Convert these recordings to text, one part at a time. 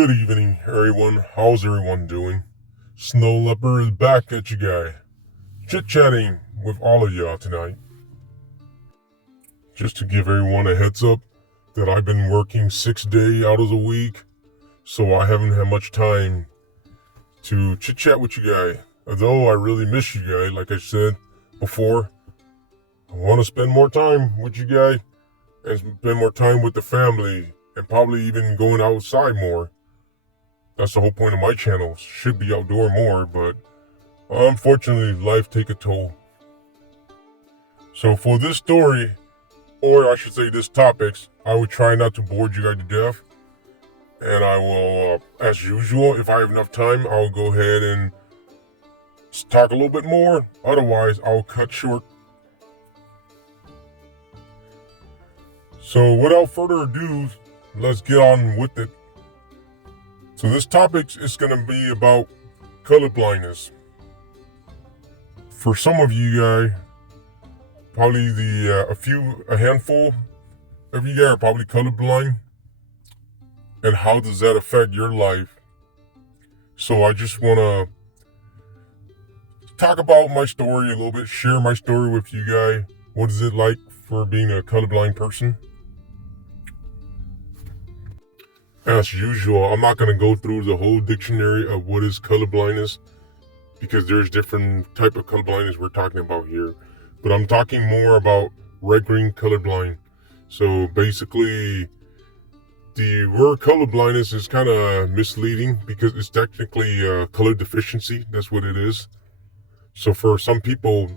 Good evening, everyone. How's everyone doing? Snow Leopard is back at you guys, chit-chatting with all of y'all tonight. Just to give everyone a heads up that I've been working 6 days out of the week, so I haven't had much time to chit-chat with you guys. Although I really miss you guys, like I said before, I want to spend more time with you guys and spend more time with the family and probably even going outside more. That's the whole point of my channel. Should be outdoor more, but unfortunately life take a toll. So for this story, or I should say this topics, I would try not to bore you guys to death. And I will, as usual, if I have enough time, I'll go ahead and talk a little bit more. Otherwise, I'll cut short. So without further ado, let's get on with it. So this topic is going to be about colorblindness. For some of you guys, probably a handful of you guys are probably colorblind. And how does that affect your life? So I just want to talk about my story a little bit, share my story with you guys. What is it like for being a colorblind person? As usual, I'm not going to go through the whole dictionary of what is colorblindness because there's different type of colorblindness we're talking about here. But I'm talking more about red-green colorblind. So basically, the word colorblindness is kind of misleading because it's technically color deficiency. That's what it is. So for some people,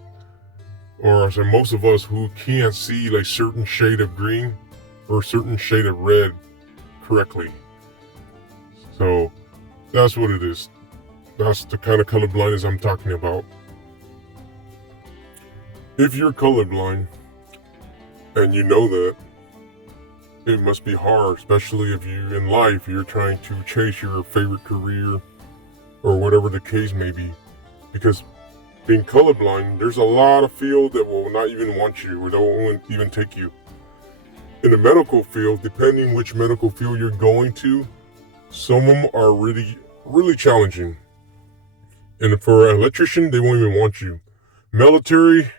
or for most of us who can't see like certain shade of green or certain shade of red correctly. So that's what it is. That's the kind of colorblindness I'm talking about. If you're colorblind and you know that, it must be hard, especially if you in life you're trying to chase your favorite career or whatever the case may be. Because being colorblind, there's a lot of field that will not even want you or they won't even take you. In the medical field, depending which medical field you're going to, some of them are really, really challenging. And for an electrician, they won't even want you. Military,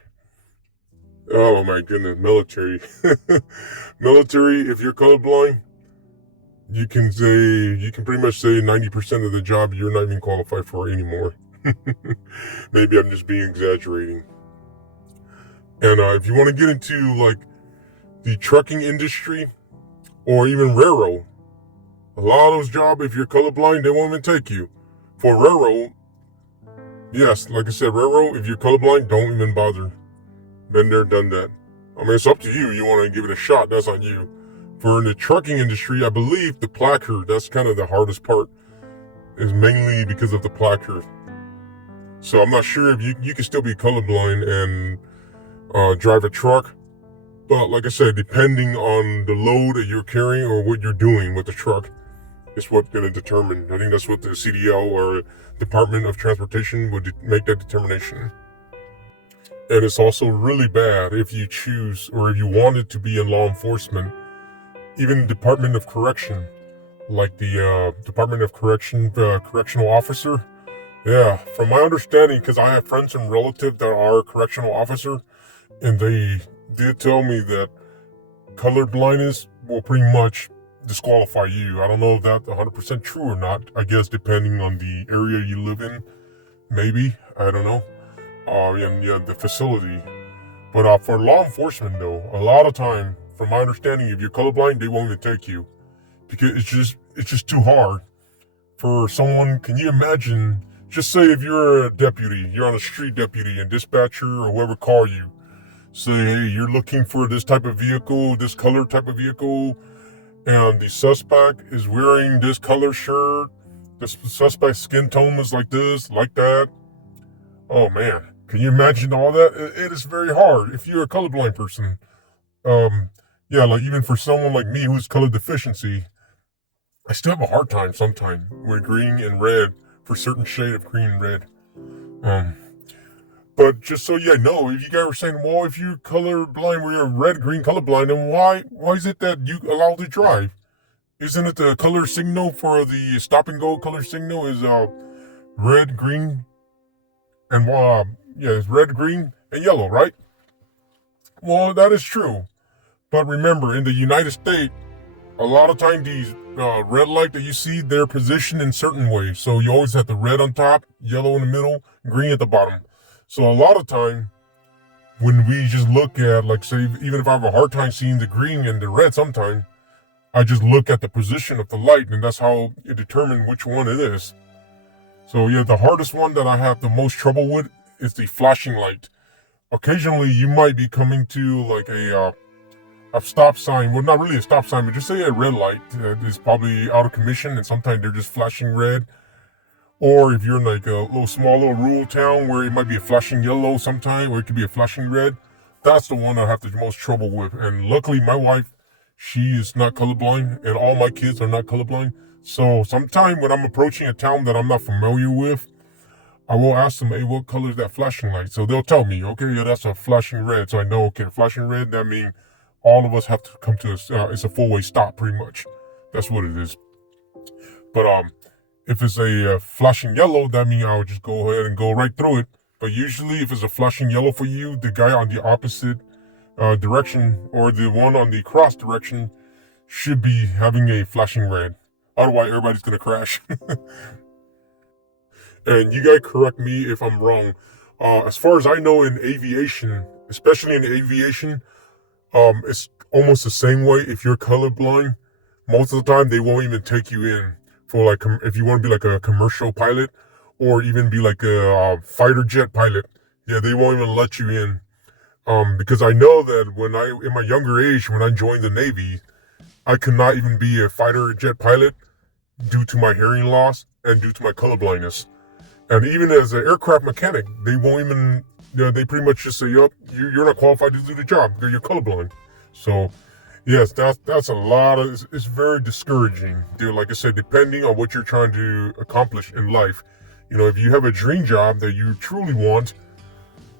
oh my goodness, military. Military, if you're colorblind, you can pretty much say 90% of the job you're not even qualified for anymore. Maybe I'm just being exaggerating. And if you want to get into like the trucking industry or even railroad, a lot of those jobs, if you're colorblind, they won't even take you. For railroad, yes, like I said, railroad, if you're colorblind, don't even bother. Been there, done that. I mean, it's up to you. You want to give it a shot, that's on you. For in the trucking industry, I believe the placard, that's kind of the hardest part, is mainly because of the placard. So I'm not sure if you can still be colorblind and drive a truck. But like I said, depending on the load that you're carrying or what you're doing with the truck is what's going to determine. I think that's what the CDL or Department of Transportation would make that determination. And it's also really bad if you choose or if you wanted to be in law enforcement, even Department of Correction, like the Department of Correction, correctional officer. Yeah, from my understanding, because I have friends and relatives that are correctional officer, and they did tell me that color blindness will pretty much disqualify you. I don't know if that's 100% true or not. I guess depending on the area you live in, maybe. I don't know. And the facility. But for law enforcement, though, a lot of time, from my understanding, if you're colorblind, they won't even take you because it's just too hard for someone. Can you imagine? Just say if you're a deputy, you're on a street deputy, and dispatcher or whoever call you, say, hey, you're looking for this type of vehicle, this color type of vehicle, and the suspect is wearing this color shirt, the suspect's skin tone is like this, like that. Oh man, can you imagine all that? It is very hard if you're a colorblind person. Like even for someone like me who's color deficiency, I still have a hard time sometimes with green and red for certain shade of green and red. But just so you know, if you guys were saying, well, if you're colorblind, we're red, green colorblind, then why is it that you allowed to drive? Isn't it the color signal for the stop and go color signal is red, green, and yeah, it's red, green, and yellow, right? Well, that is true. But remember, in the United States, a lot of time these red light that you see, they're positioned in certain ways. So you always have the red on top, yellow in the middle, green at the bottom. So a lot of time when we just look at, like, say, even if I have a hard time seeing the green and the red sometimes, I just look at the position of the light, and that's how it determines which one it is. So yeah, the hardest one that I have the most trouble with is the flashing light. Occasionally, you might be coming to like a stop sign. Well, not really a stop sign, but just say a red light is probably out of commission, and sometimes they're just flashing red. Or if you're in like a little rural town where it might be a flashing yellow sometime, or it could be a flashing red, that's the one I have the most trouble with. And luckily, my wife, she is not colorblind, and all my kids are not colorblind. So sometime when I'm approaching a town that I'm not familiar with, I will ask them, hey, what color is that flashing light? So they'll tell me, okay, yeah, that's a flashing red. So I know, okay, flashing red, that means all of us have to come to it's a four-way stop, pretty much. That's what it is. But if it's a flashing yellow, that means I'll just go ahead and go right through it. But usually, if it's a flashing yellow for you, the guy on the opposite direction or the one on the cross direction should be having a flashing red. Otherwise, everybody's gonna crash. And you gotta correct me if I'm wrong. As far as I know, in aviation, especially in aviation, it's almost the same way. If you're colorblind, most of the time they won't even take you in for like if you want to be like a commercial pilot or even be like a fighter jet pilot. Yeah, they won't even let you in. Because I know that when in my younger age, when I joined the Navy, I could not even be a fighter jet pilot due to my hearing loss and due to my colorblindness. And even as an aircraft mechanic, they won't even, they pretty much just say, yup, you're not qualified to do the job because you're colorblind. So, yes, that's a lot of, it's very discouraging. Dude, like I said, depending on what you're trying to accomplish in life, if you have a dream job that you truly want,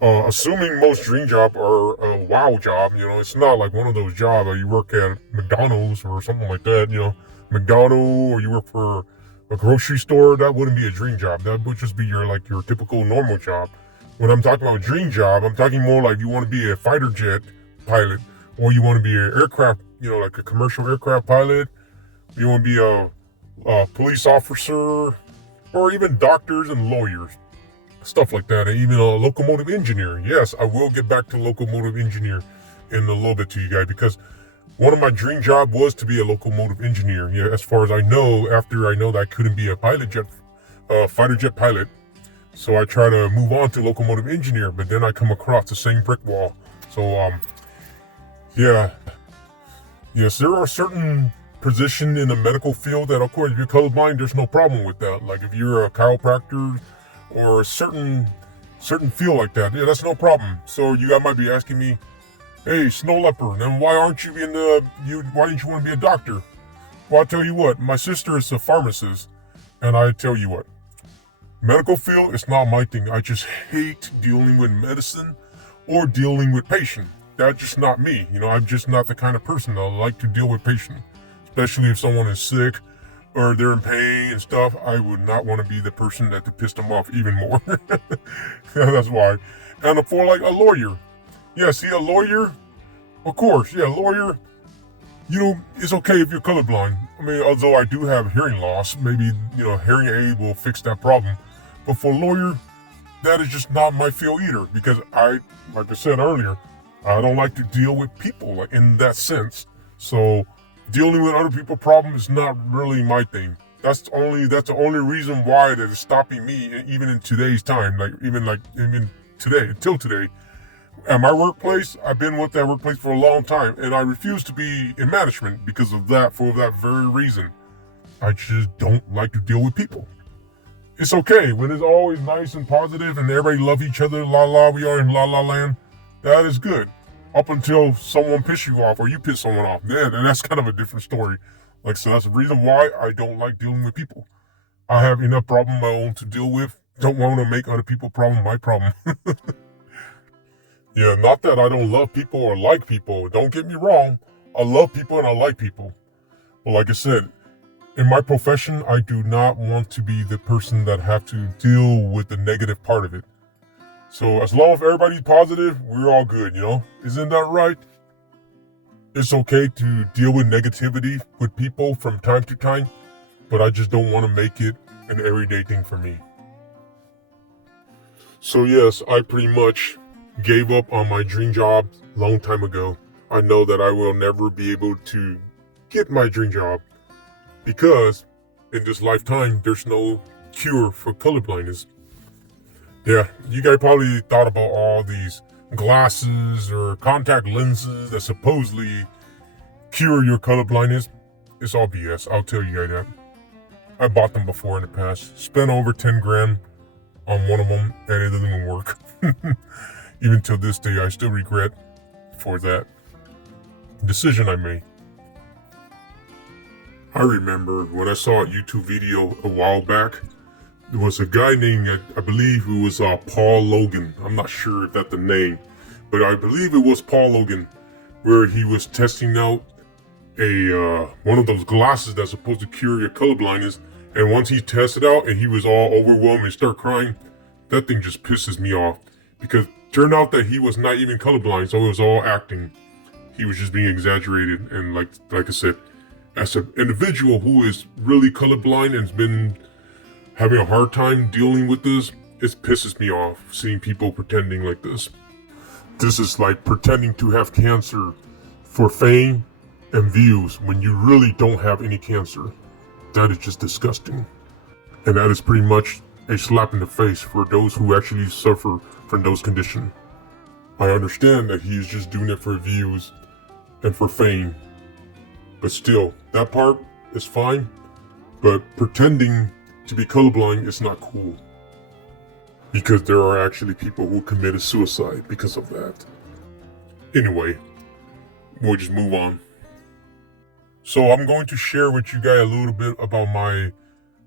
assuming most dream jobs are a wow job, it's not like one of those jobs where you work at McDonald's or something like that, McDonald's, or you work for a grocery store. That wouldn't be a dream job. That would just be your typical normal job. When I'm talking about a dream job, I'm talking more like you want to be a fighter jet pilot, or you want to be an aircraft, like a commercial aircraft pilot. You want to be a police officer, or even doctors and lawyers, stuff like that, and even a locomotive engineer. Yes, I will get back to locomotive engineer in a little bit to you guys, because one of my dream job was to be a locomotive engineer. Yeah, as far as I know, after I know that I couldn't be a fighter jet pilot, so I try to move on to locomotive engineer. But then I come across the same brick wall. So yeah, yes, there are certain positions in the medical field that, of course, if you're colorblind, there's no problem with that. Like if you're a chiropractor or a certain field like that, yeah, that's no problem. So you guys might be asking me, hey, Snow Leopard, then why aren't you why didn't you want to be a doctor? Well, I'll tell you what, my sister is a pharmacist, and I tell you what, medical field is not my thing. I just hate dealing with medicine or dealing with patients. That's just not me. I'm just not the kind of person that like to deal with patients, especially if someone is sick or they're in pain and stuff. I would not want to be the person that could piss them off even more. Yeah, that's why. And for like a lawyer, yeah, see, a lawyer, of course, yeah, lawyer, it's okay if you're colorblind. I mean, although I do have hearing loss, maybe, hearing aid will fix that problem. But for a lawyer, that is just not my field either, because like I said earlier, I don't like to deal with people in that sense. So dealing with other people's problems is not really my thing. That's the only reason why that is stopping me, even in today's time, even today, until today. At my workplace, I've been with that workplace for a long time, and I refuse to be in management because of that, for that very reason. I just don't like to deal with people. It's okay when it's always nice and positive and everybody love each other, we are in la la land. That is good. Up until someone piss you off or you piss someone off. Then that's kind of a different story. So that's the reason why I don't like dealing with people. I have enough problem of my own to deal with. Don't want to make other people's problem my problem. Yeah, not that I don't love people or like people. Don't get me wrong. I love people and I like people. But like I said, in my profession, I do not want to be the person that have to deal with the negative part of it. So as long as everybody's positive, we're all good, Isn't that right? It's okay to deal with negativity with people from time to time, but I just don't want to make it an everyday thing for me. So yes, I pretty much gave up on my dream job a long time ago. I know that I will never be able to get my dream job because in this lifetime, there's no cure for colorblindness. Yeah, you guys probably thought about all these glasses or contact lenses that supposedly cure your colorblindness. It's all BS. I'll tell you guys that. I bought them before in the past. Spent over 10 grand on one of them, and it doesn't even work. Even till this day, I still regret for that decision I made. I remember when I saw a YouTube video a while back, there was a guy named, I believe it was Paul Logan. I'm not sure if that's the name, but I believe it was Paul Logan, where he was testing out one of those glasses that's supposed to cure your colorblindness. And once he tested out and he was all overwhelmed and started crying, that thing just pisses me off. Because it turned out that he was not even colorblind, so it was all acting. He was just being exaggerated. And like I said, as an individual who is really colorblind and has been having a hard time dealing with this, it pisses me off seeing people pretending like this. This is like pretending to have cancer for fame and views when you really don't have any cancer. That is just disgusting. And that is pretty much a slap in the face for those who actually suffer from those conditions. I understand that he is just doing it for views and for fame. But still, that part is fine. But pretending to be colorblind is not cool. Because there are actually people who committed suicide because of that. Anyway, we'll just move on. So I'm going to share with you guys a little bit about my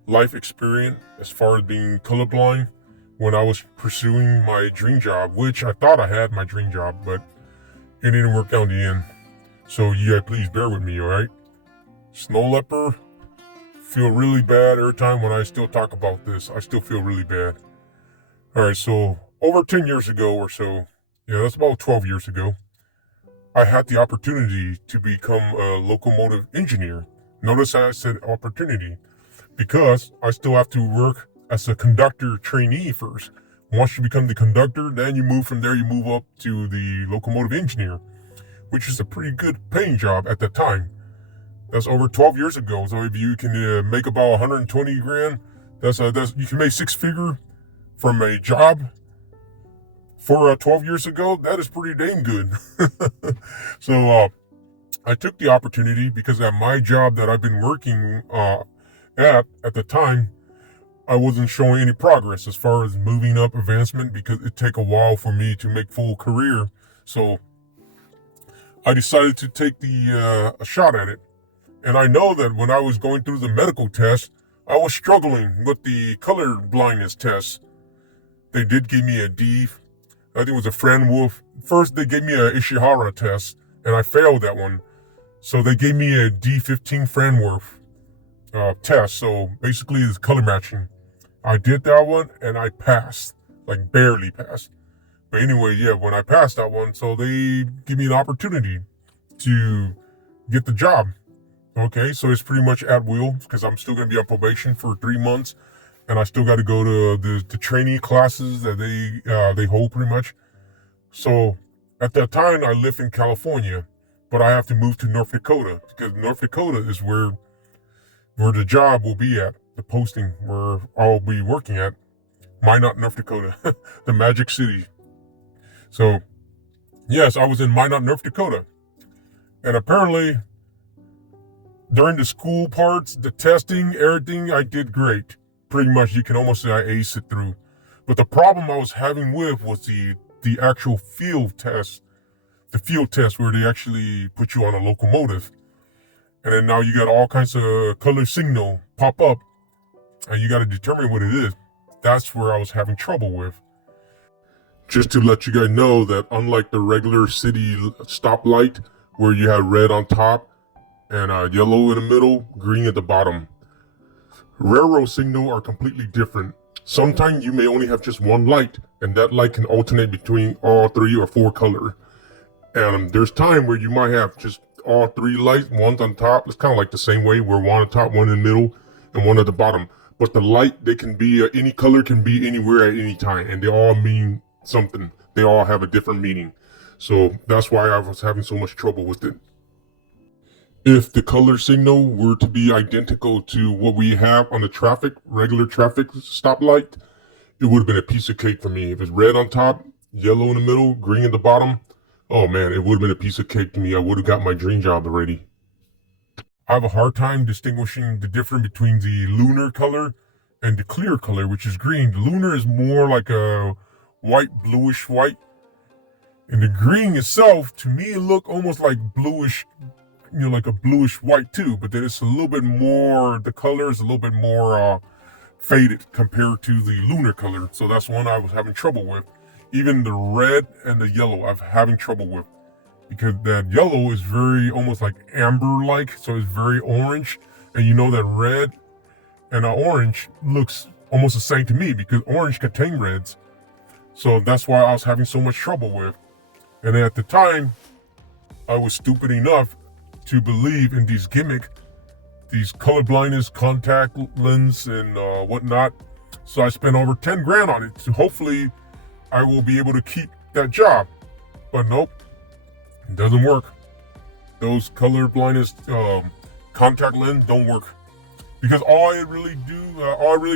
life experience as far as being colorblind when I was pursuing my dream job, which I thought I had my dream job, but it didn't work out in the end. So yeah, please bear with me, alright? Snow Leopard, feel really bad every time when I still talk about this. I still feel really bad. Alright, so over 10 years ago or so, yeah, that's about 12 years ago, I had the opportunity to become a locomotive engineer. Notice I said opportunity because I still have to work as a conductor trainee first. Once you become the conductor, then you move from there, you move up to the locomotive engineer, which is a pretty good paying job at that time. That's over 12 years ago. So if you can make about 120 grand, that's you can make six figure from a job for 12 years ago. That is pretty dang good. So I took the opportunity because at my job that I've been working at the time, I wasn't showing any progress as far as moving up advancement because it take a while for me to make full career. So I decided to take a shot at it. And I know that when I was going through the medical test, I was struggling with the color blindness test. They did give me a D. I think it was a Fran-Wolf. First, they gave me a Ishihara test, and I failed that one. So they gave me a D15 Fran-Wolf test. So basically, it's color matching. I did that one, and I passed, like barely passed. But anyway, yeah, when I passed that one, so they give me an opportunity to get the job. Okay, so it's pretty much at will because I'm still going to be on probation for 3 months. And I still got to go to the trainee classes that they hold pretty much. So at that time, I lived in California, but I have to move to North Dakota because North Dakota is where the job will be at, the posting where I'll be working at. Minot, North Dakota, the Magic City. So yes, I was in Minot, North Dakota. And apparently during the school parts, the testing, everything, I did great. Pretty much, you can almost say I aced it through. But the problem I was having with was the actual field test. The field test where they actually put you on a locomotive. And then now you got all kinds of color signal pop up. And you got to determine what it is. That's where I was having trouble with. Just to let you guys know that unlike the regular city stoplight where you have red on top and yellow in the middle, green at the bottom. Railroad signal are completely different. Sometimes you may only have just one light, and that light can alternate between all 3 or 4 color. And there's time where you might have just all 3 lights, one's on top. It's kind of like the same way where one on top, one in the middle, and one at the bottom. But the light, they can be any color, can be anywhere at any time, and they all mean something. They all have a different meaning. So that's why I was having so much trouble with it. If the color signal were to be identical to what we have on the regular traffic stoplight, it would have been a piece of cake for me. If it's red on top, yellow in the middle, green at the bottom, oh man, it would have been a piece of cake to me. I would have got my dream job already. I have a hard time distinguishing the difference between the lunar color and the clear color, which is green. The lunar is more like a bluish white. And the green itself, to me, it looked almost like bluish, like a bluish white too. But then it's a little bit more, the color is a little bit more faded compared to the lunar color. So that's one I was having trouble with. Even the red and the yellow, I'm having trouble with. Because that yellow is very almost like amber-like, so it's very orange. And you know that red and orange looks almost the same to me because orange contain reds. So that's why I was having so much trouble with. And at the time, I was stupid enough to believe in these color blindness, contact lens, and whatnot. So I spent over 10 grand on it. So hopefully I will be able to keep that job. But nope. It doesn't work. Those color blindness contact lens don't work because all it really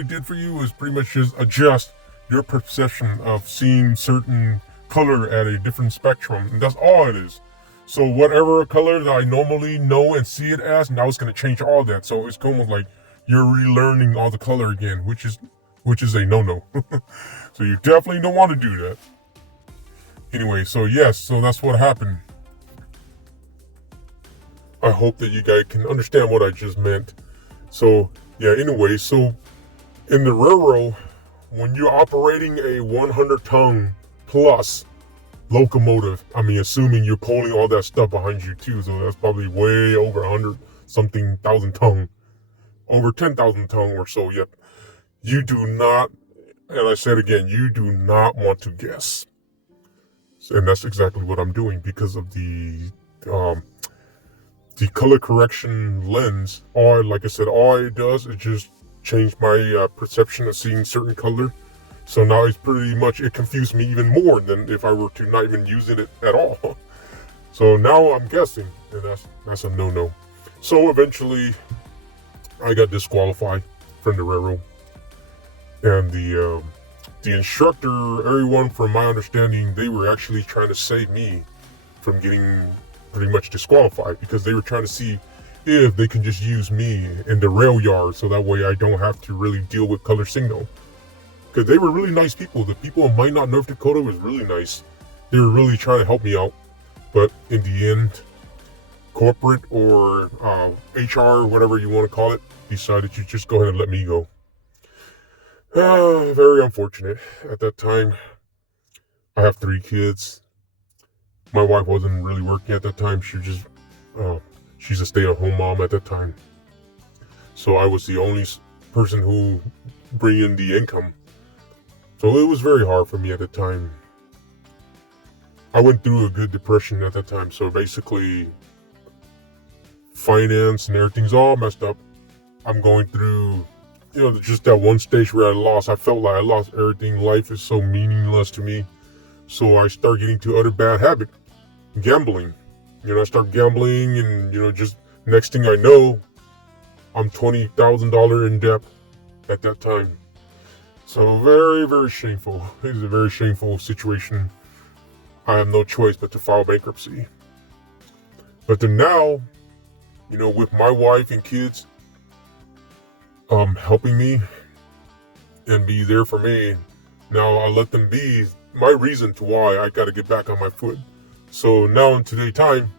did for you is pretty much just adjust your perception of seeing certain color at a different spectrum, and that's all it is. So whatever color that I normally know and see it as, now it's going to change all that. So it's almost like you're relearning all the color again, which is a no-no. So you definitely don't want to do that. Anyway, so yes, so that's what happened. I hope that you guys can understand what I just meant. So, yeah, anyway, so in the railroad, when you're operating a 100-ton plus locomotive, I mean, assuming you're pulling all that stuff behind you too, so that's probably way over 100-something thousand ton, over 10,000 ton or so, yep. You do not, and I said again, you do not want to guess. And that's exactly what I'm doing because of the color correction lens. Like I said, all it does is just change my perception of seeing certain color. So now it confused me even more than if I were to not even using it at all. So now I'm guessing, and that's a no-no. So eventually, I got disqualified from the railroad, and the instructor, everyone, from my understanding, they were actually trying to save me from getting pretty much disqualified because they were trying to see if they can just use me in the rail yard so that way I don't have to really deal with color signal. Because they were really nice people. The people in Minot, North Dakota was really nice. They were really trying to help me out. But in the end, corporate or HR, whatever you want to call it, decided to just go ahead and let me go. Very unfortunate. At that time, I have 3 kids. My wife wasn't really working at that time. She's a stay-at-home mom at that time. So I was the only person who bring in the income. So it was very hard for me at the time. I went through a good depression at that time. So basically, finance and everything's all messed up. I'm going through, just that one stage where I felt like I lost everything. Life is so meaningless to me. So I start getting to other bad habits. Gambling. I start gambling and, just next thing I know, I'm $20,000 in debt at that time. So very, very shameful. It is a very shameful situation. I have no choice but to file bankruptcy. But then now, with my wife and kids helping me and be there for me, now I let them be my reason to why I got to get back on my foot. So now in today's time,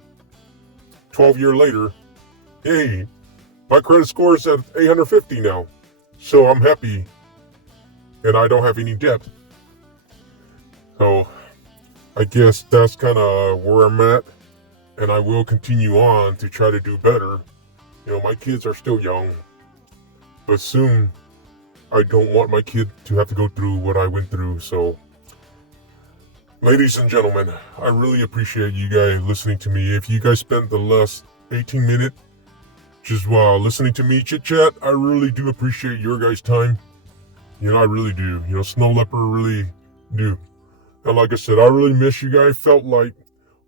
12 years later, hey, my credit score is at 850 now. So I'm happy and I don't have any debt. So I guess that's kind of where I'm at. and I will continue on to try to do better. My kids are still young, but soon I don't want my kid to have to go through what I went through. So, ladies and gentlemen, I really appreciate you guys listening to me. If you guys spent the last 18 minutes just while listening to me chit chat, I really do appreciate your guys' time. I really do. Snow Leopard really do. And like I said, I really miss you guys. Felt like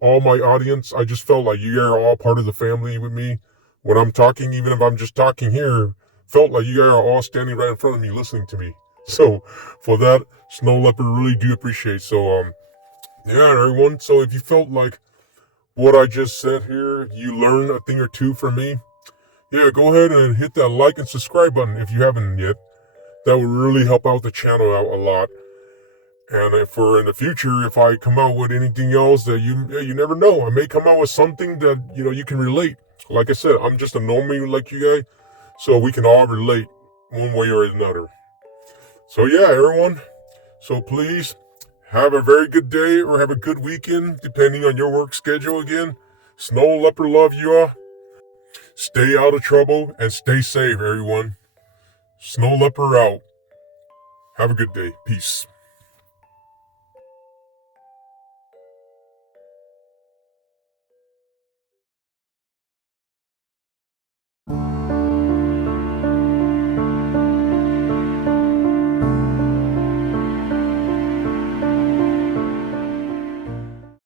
all my audience, I just felt like you guys are all part of the family with me. When I'm talking, even if I'm just talking here, felt like you guys are all standing right in front of me listening to me. So for that, Snow Leopard really do appreciate. So yeah, everyone. So if you felt like what I just said here, you learned a thing or two from me, yeah, go ahead and hit that like and subscribe button if you haven't yet. That would really help out the channel out a lot. And if for in the future, if I come out with anything else that you never know, I may come out with something that you can relate. Like I said, I'm just a normie like you guys, so we can all relate one way or another. So yeah, everyone. So please have a very good day or have a good weekend, depending on your work schedule. Again, Snow Leopard love you all. Stay out of trouble and stay safe, everyone. Snow Leopard out. Have a good day. Peace.